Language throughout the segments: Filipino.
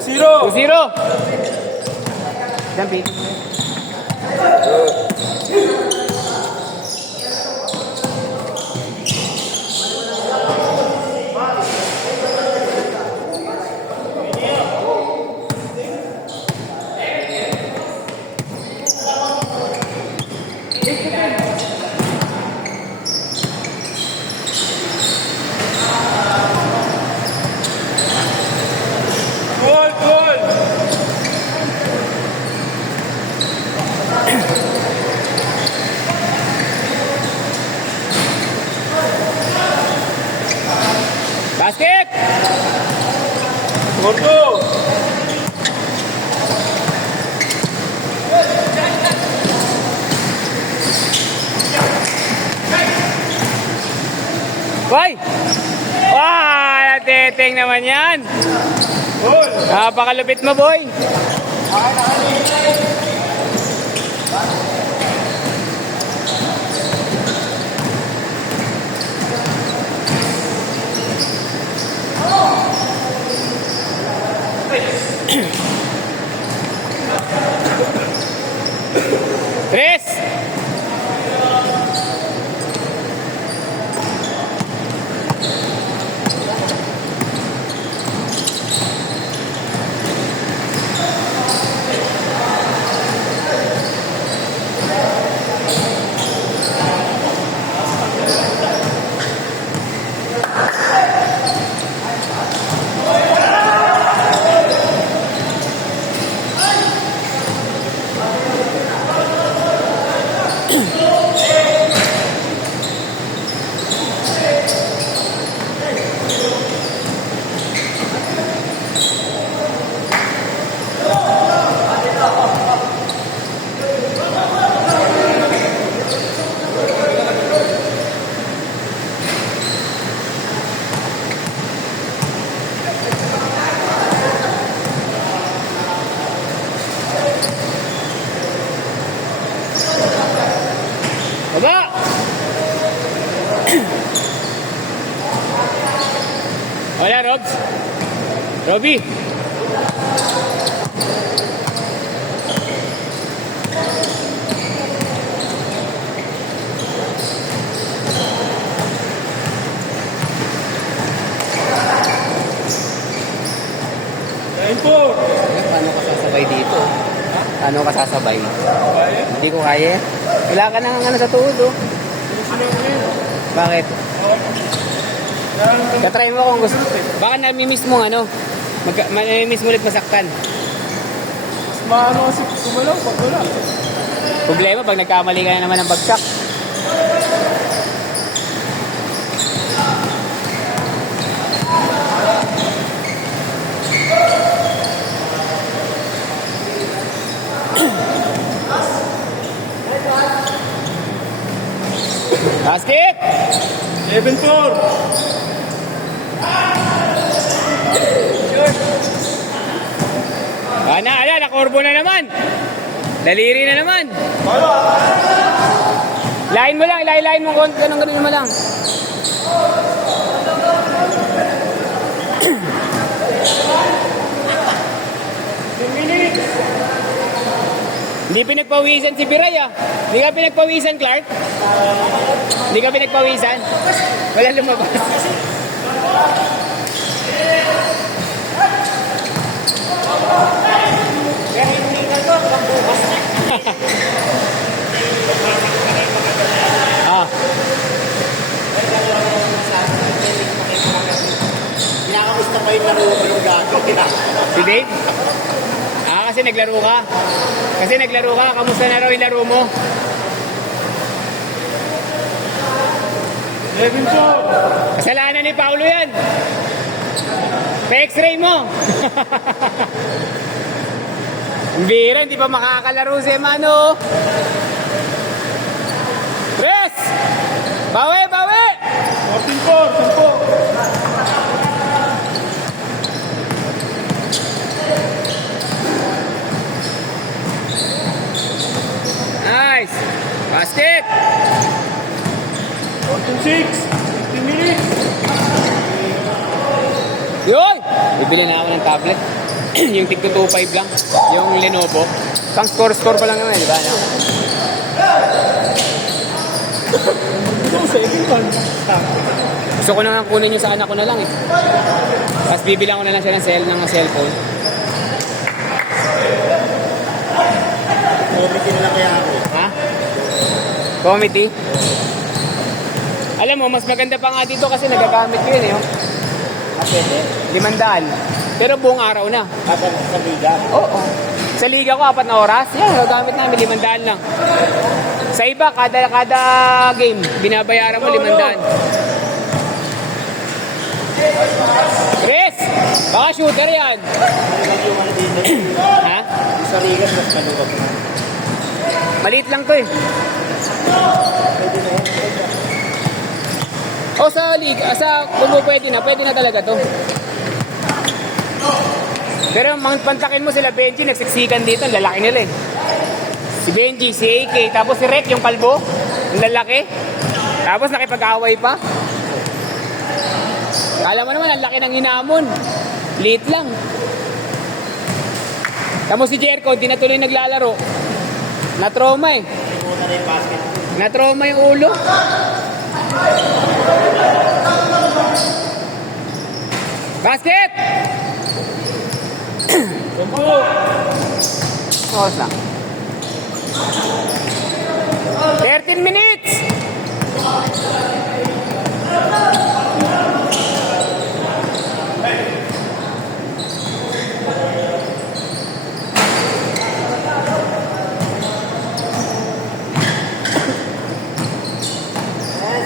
2-0. 2-0. Jampi. Goal, goal. Basket! Gordo. Boy! Wow! Nateteng naman yan! Goal. Napakalupit mo, boy! Tres! Baba! Wala, Robs. Robby. Tempo. Paano ka sasabay dito? Paano ka sasabay? Hindi ko kaya. Wala ka nang ano sa tuhod, oh. Bakit? Katry mo kung gusto. Baka nami-miss mo ano. Nami-miss mo ulit masaktan. Maano kasi kumalaw pag wala. Problema pag nagkamali ka na naman ng bagsak. Basket! 7-4. Nakorbo na naman. Daliri na naman. Lain mo lang, lain mo konti, ganun mo lang. Hindi pinagpawisan si Biray, ah. Hindi ka pinagpawisan, Clark? Hindi ka pinagpawisan? Wala lumabas. Kaya hindi ka to, pagbukas na. Ah. Pinakamusta pa yung laro yung gato. Si Dave? Kasi naglaro ka. Kamusta na raw yung laro mo? 7-4. Kasalanan ni Paulo yan. Pa-x-ray mo. Ang bira, hindi pa makakalaro si Emano. Press! Bawi! 14-4. Nice! Basket! 14-6. 15 minutes. Yun! Bibili na ako ng tablet. Yung tig 2.5 lang. Yung Lenovo. Pang score pa lang naman, di ba? No? Ito, 7 Gusto ko na nga kunin yung sa anak ko na lang eh. Tapos bibilang ko na lang siya ng cellphone. Committee na lang kaya ako. Ha? Committee? Alam mo, mas maganda pa nga dito kasi nagagamit ko yun eh. Oh. Pwede? 500. Pero buong araw na. Sa liga? Oo. Sa liga ko, 4 na oras. Yan, nagagamit namin 500 lang. Sa iba, kada game, binabayaran mo 500. Chris! Baka shooter yan. Yung ano dito? Ha? Yung sa liga, mas maluwag na. Maliit lang to eh. Pwede na yan. O sa liga, kung pwede na talaga to. Pero pantakin mo sila Benji, nagsiksikan dito, ang lalaki nila eh. Si Benji, si AK, tapos si Rek, yung kalbo, ang lalaki. Tapos nakipag-away pa. Kala mo naman, ang laki ng hinamon. Liit lang. Tapos si Jericho, di na tuloy naglalaro. Na-trauma eh. Muna na yung basket. Na-trauma yung ulo. Basket! Tumbo! Oras na. 13 minutes!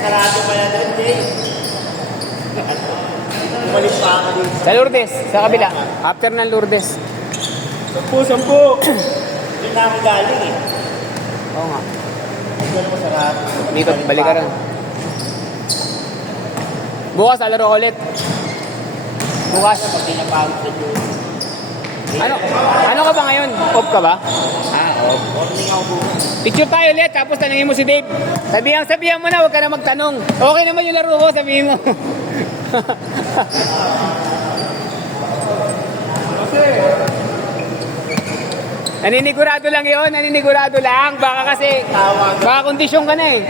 Sarado pa yan doon, Jay. Bumalik pa ako dito. Sa Lourdes, sa kabila. After ng Lourdes. 10. Doon na ako galing eh. Oo nga. Doon mo sarado. Dito, balik ka rin. Bukas, alaro ulit. Bukas. Pag pinapawag sa Diyos. Ano ka ba ngayon? Off ka ba? Off. Morning ako bukas. Picture tayo ulit, tapos tanungin mo si Dave. Sabihan mo na, huwag ka na magtanong. Okay naman yung laro ko, sabihin mo. Naninigurado lang yun, naninigurado lang. Baka kasi, baka kondisyon ka na eh.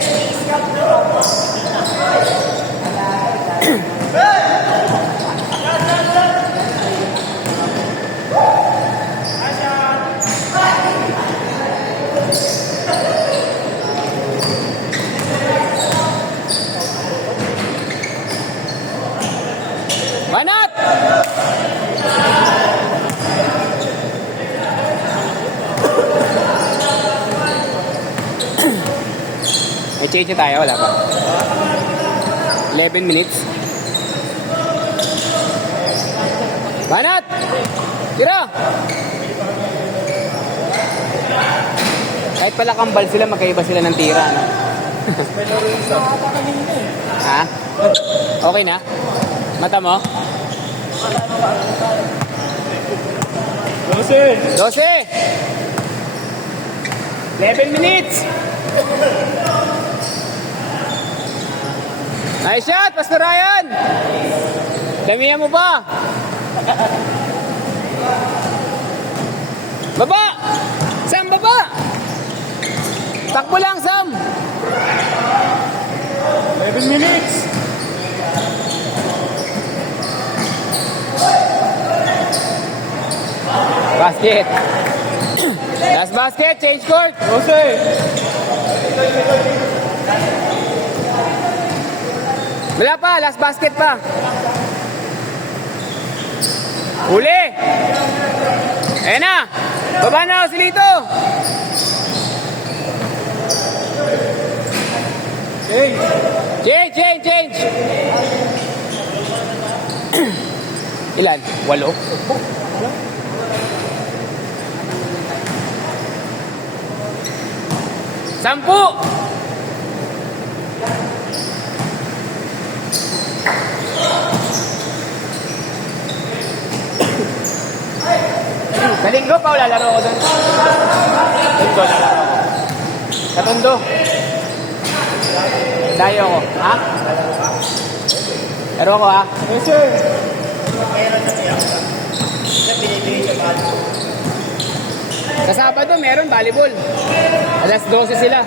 Banat! May change tayo, wala pa. 11 minutes. Banat! Tira! Kahit pala kambal sila, magkaiba sila ng tira, no? Ha? Okay na? Mata mo? 12. 12! 11 minutes! Nice shot, Pastor Ryan! Damihan mo ba? Baba! Sam, baba! Takbo lang, Sam! 11 minutes. Basket! Last basket, change court! 12. Wala pa, last basket pa. Huli! Ayan na! Baba na, Osilito! Hey. Change! Ilan? 8? Sampu! Sa linggo pa, lalaro ko doon. Linggo, lalaro ko. Sa Tondo. Dayo ko. Ha? Laro ko, ha? Yes, sir. Sa Sabado, meron volleyball. Alas 12 sila.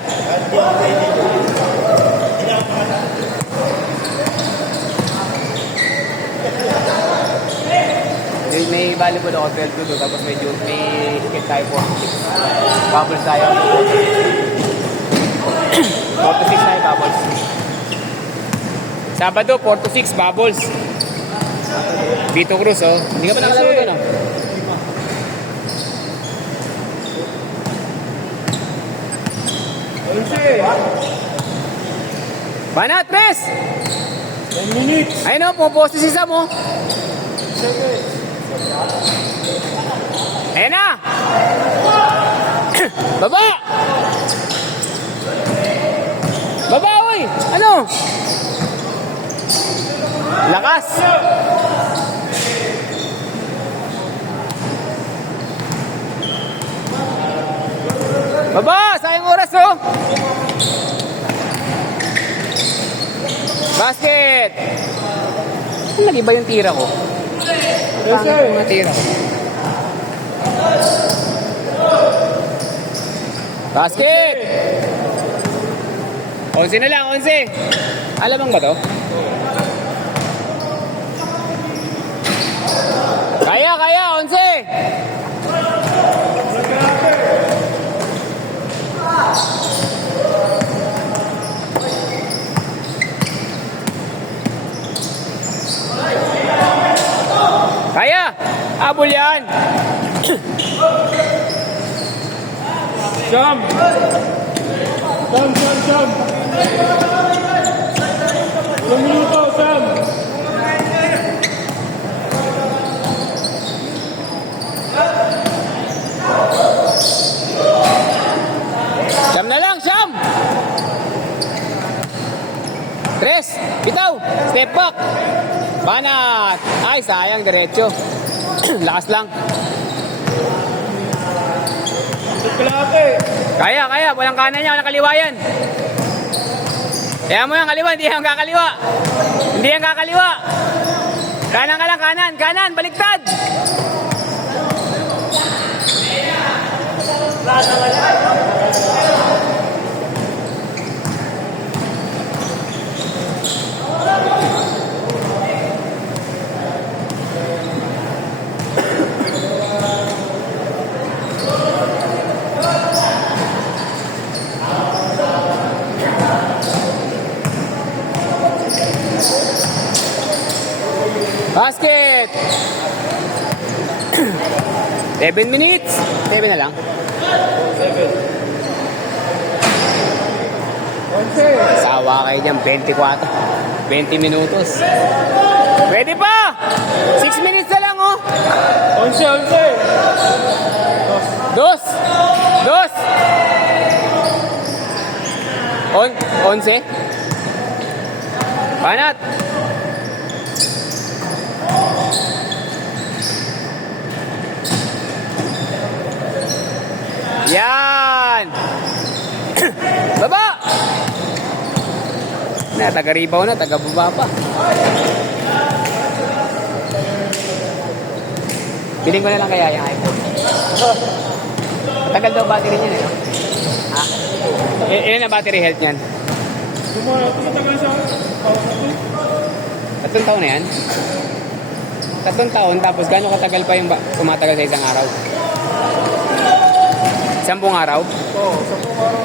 May volleyball ako 12 to 2, tapos may ticket tayo 46. Bubbles tayo. 4 to 6 tayo, bubbles. Sabado, 4 to 6, bubbles. Vito Cruz, oh. Hindi ka pa nakalaro doon, oh. Banat, Tres! 10 minutes. Ayun, oh, puposte si Sam, oh. Ayan na! Baba! Baba, oy! Ano? Lakas! Baba! Sayang oras, oh! Basket! Ano nag-iba yung tira ko? Yes, sir. Mga tira ko. Basket! 11 na lang, 11. Alamang ba to? Kaya, 11. Kaya! Abol yan! Jump. Jump. 1 minuto, Sam. Siyam na lang, siyam! Tres, bitaw, step back. Banat. Ay, sayang, diretso. Lakas lang. Kalate. Kaya, walang kanan niya, walang kaliwa yan. Kaya mo yung kaliwa, hindi yung kakaliwa. Hindi yung kakaliwa. Kanan ka lang, kanan, baliktad. Basket! 7 minutes. 7 na lang. 11. Sawa kayo dyan, 24. 20 minutos. Pwede pa! 6 minutes na lang, oh. 11. Dos! 11? Banat! Yan! Baba! Taga-ribaw na, taga-baba pa. Biling ko na lang kaya yung iPhone. Tagal daw battery niyan, eh. Ha? Ilan na battery health niyan? Tumatagal sa 3 taon na yan? 3 taon, tapos gano'ng katagal pa yung tumatagal sa isang araw? 10 araw? Oo, 10 araw.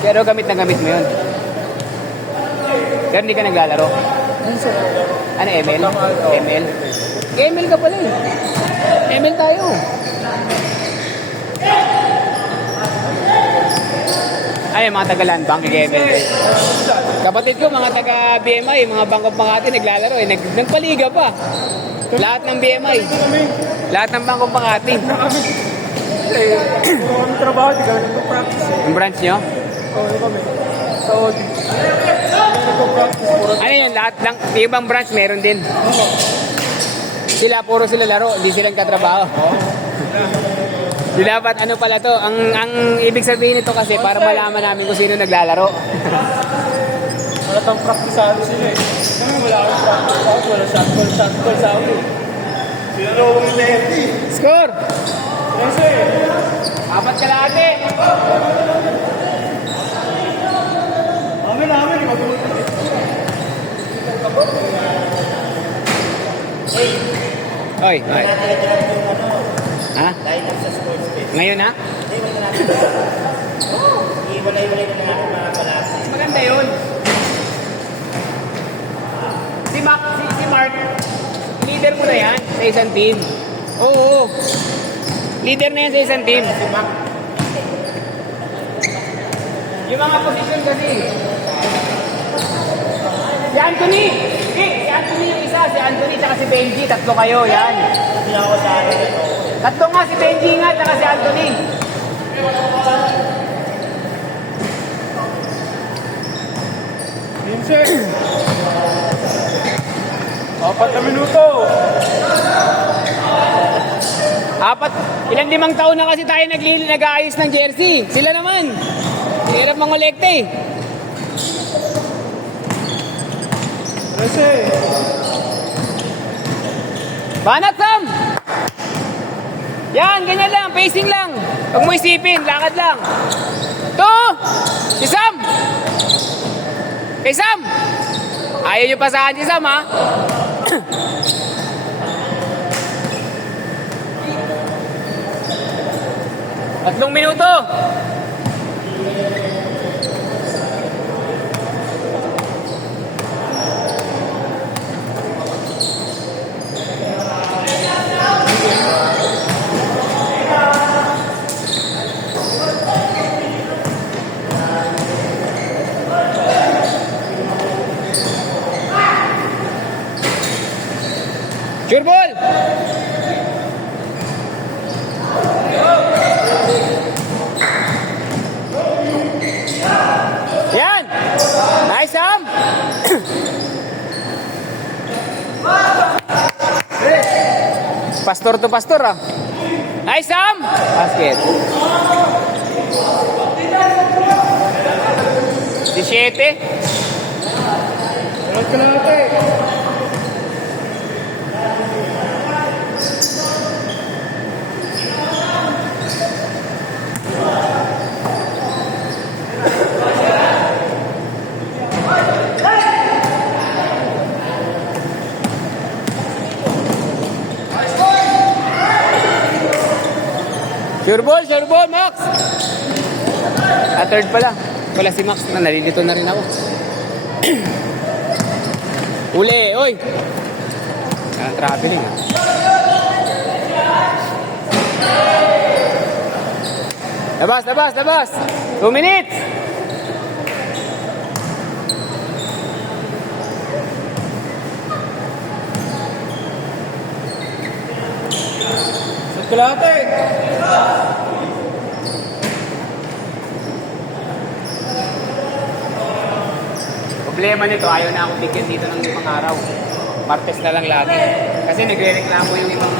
Pero gamit na gamit mo yun. Pero hindi ka naglalaro. Ano, ML? ML? ML ka pala eh. ML tayo. Ay, mga taga-land bank, ML. Kapatid ko, mga taga-BMI, mga Bank of Makati, naglalaro eh. Nagpaliga pa. Lahat ng BMI. Lahat ng Bank of Makati. Kung kami trabaho, di kami nagpa-practice eh. Yung branch nyo? Oo, kami. Sa Audi. Nagpa-practice. Ano yun, lahat lang, yung ibang branch meron din. Puro sila laro, hindi sila katrabaho. Di dapat ano pala to, ang ibig sabihin nito kasi para malaman namin kung sino naglalaro. Wala tang practice sa ano sila eh. Kami wala akong practice. Wala shot call sa Audi. Pinalawang yung lefty. Score! Kasi, 4-kalahati. amin, mag-ulit. Oy, oy. Ha? Dahil lang sa sports bet. Ngayon ha? Hindi, wala natin. Iwalay-walay na natin mga palasi. Mas maganda yun. Si Mark, leader mo na yan sa isang team. Oo. Leader na yan sa isang team. Si Mac, Yung mga position kasi. Si Anthony! Si Anthony yung isa. Si Anthony tsaka si Benji. Tatlo kayo. Yan. hindi ako sa akin ito. Tatlo nga. Si Benji nga tsaka si Anthony. Vincent. 4 na minuto. Ilang 5 taon na kasi tayo nag-aayos ng jersey. Sila naman. Hirap mangolekta eh. Kasi, Banat, Sam! Yan, ganyan lang. Pacing lang. Huwag mo isipin. Lakad lang. To! Si Sam! Kay Sam! Ayaw nyo pasahan si Sam, ha? Tatlong minuto. Sure ball! Yan! Nice, Sam! Pastor to pastor, ah. Nice, Sam! Basket. 17. ulit ka na natin. Sure ball, Max! Third pala. Wala si Max na nalilito na rin ako. Uli, oy! Ang traveling, ah. Labas! 2 minutes! Set ka natin. Problema nito, ayaw na akong bigyan dito ng 5 araw. Martes na lang lagi. Kasi nagre-reklamo yung ibang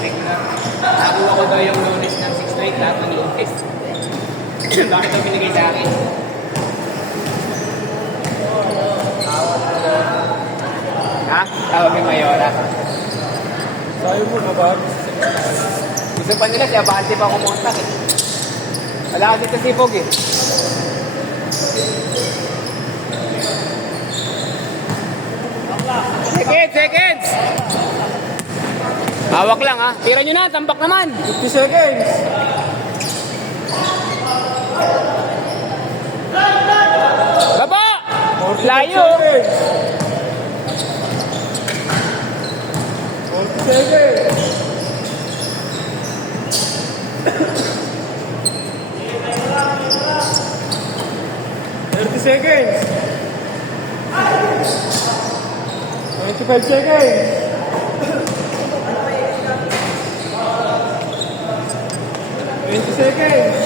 regular. Nakuha ko daw yung Lunes ng 6 straight, lahat ng Lunes. Bakit ito binigay sa akin? Ha? Tawag yung Mayora. Sayo mo na ba? Gusto pa nila, si Abante pa kumontak eh. Wala ka dito sipog eh. Seconds! Hawak lang ha. Tira nyo na, tambak naman. 50 seconds. Baba! 45 Layo! seconds. 40 seconds. Seconds. 25 seconds. 20 seconds.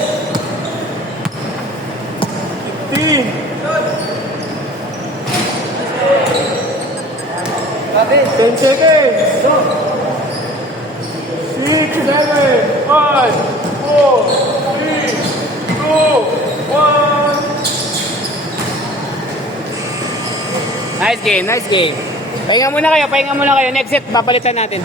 15. 10 seconds. 6, 7, 5, 4, 3, 2, 1. Nice game. Pahinga muna kayo. Next set, papalitan natin.